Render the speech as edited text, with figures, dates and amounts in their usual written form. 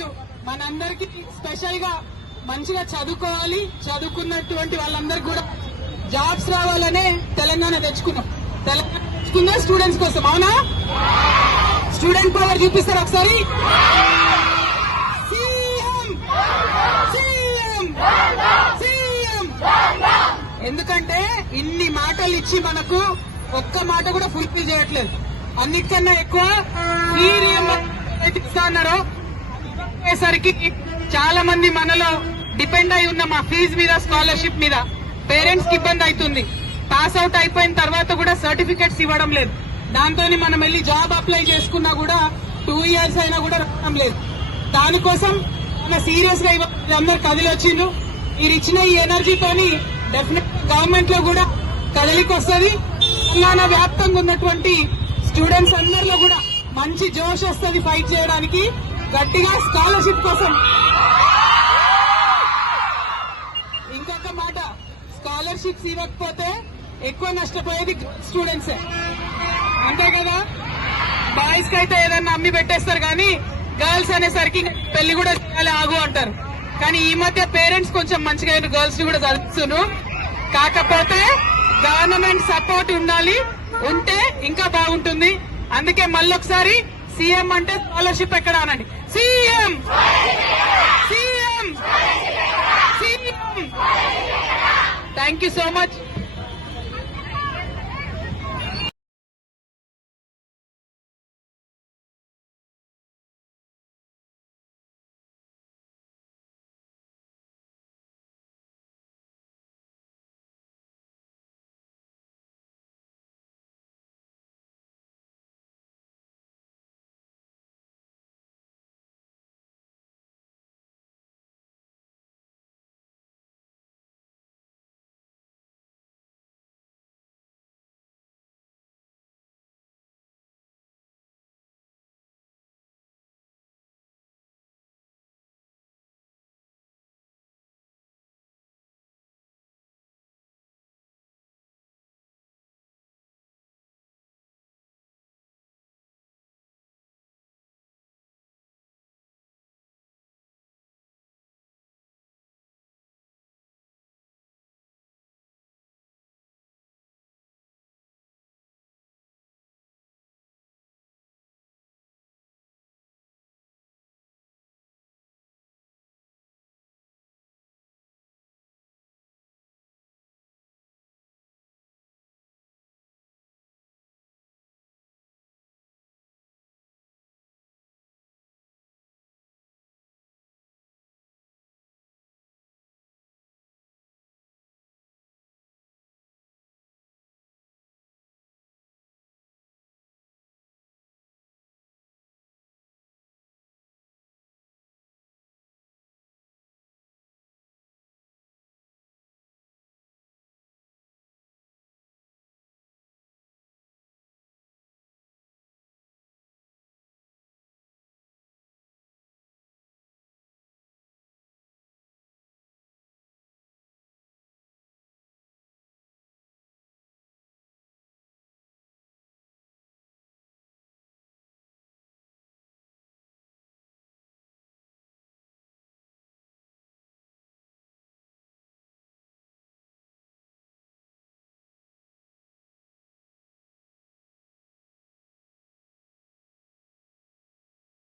You. మనందరికి special గా మంచిగా చదువుకోవాలి, చదువుకున్నటువంటి వాళ్ళందరికీ కూడా జాబ్స్ రావాలనే తెలంగాణ తెచ్చుకున్నాం. తెలంగాణ తెచ్చుకున్న స్టూడెంట్స్ కోసం, అవునా? స్టూడెంట్ పవర్ చూపిస్తారు ఒకసారి. ఎందుకంటే ఇన్ని మాటలు ఇచ్చి మనకు ఒక్క మాట కూడా ఫుల్ఫిల్ చేయట్లేదు. అన్నిటికన్నా ఎక్కువ ఇస్తారో అయ్యేసరికి చాలా మంది మనలో డిపెండ్ అయి ఉన్న మా ఫీజు మీద, స్కాలర్షిప్ మీద పేరెంట్స్ కి ఇబ్బంది అవుతుంది. పాస్ అవుట్ అయిపోయిన తర్వాత కూడా సర్టిఫికెట్స్ ఇవ్వడం లేదు. దాంతో మనం వెళ్లి జాబ్ అప్లై చేసుకున్నా కూడా 2 years అయినా కూడా రావడం లేదు. దానికోసం సీరియస్ గా అందరు కదిలి వచ్చిండ్రు. మీరు ఇచ్చిన ఈ ఎనర్జీతోని డెఫినెట్ గవర్నమెంట్ లో కూడా కదలికి వస్తుంది. తెలంగాణ వ్యాప్తంగా ఉన్నటువంటి స్టూడెంట్స్ అందరిలో కూడా మంచి జోష్ వస్తుంది ఫైట్ చేయడానికి. గట్టిగా స్కాలర్షిప్ కోసం. ఇంకొక మాట, స్కాలర్షిప్స్ ఇవ్వకపోతే ఎక్కువ నష్టపోయేది స్టూడెంట్సే, అంతే కదా? బాయ్స్ కి అయితే ఏదన్నా అమ్మి పెట్టేస్తారు, కానీ గర్ల్స్ అనేసరికి పెళ్లి కూడా చేయాలి ఆగు అంటారు. కానీ ఈ మధ్య పేరెంట్స్ కొంచెం మంచిగా గర్ల్స్ ని కూడా చదివిస్తున్నారు. కాకపోతే గవర్నమెంట్ సపోర్ట్ ఉండాలి, ఉంటే ఇంకా బాగుంటుంది. అందుకే మళ్ళొకసారి సీఎం అంటే స్కాలర్షిప్ ఎక్కడ అనండి. CM CM CM. Thank you so much.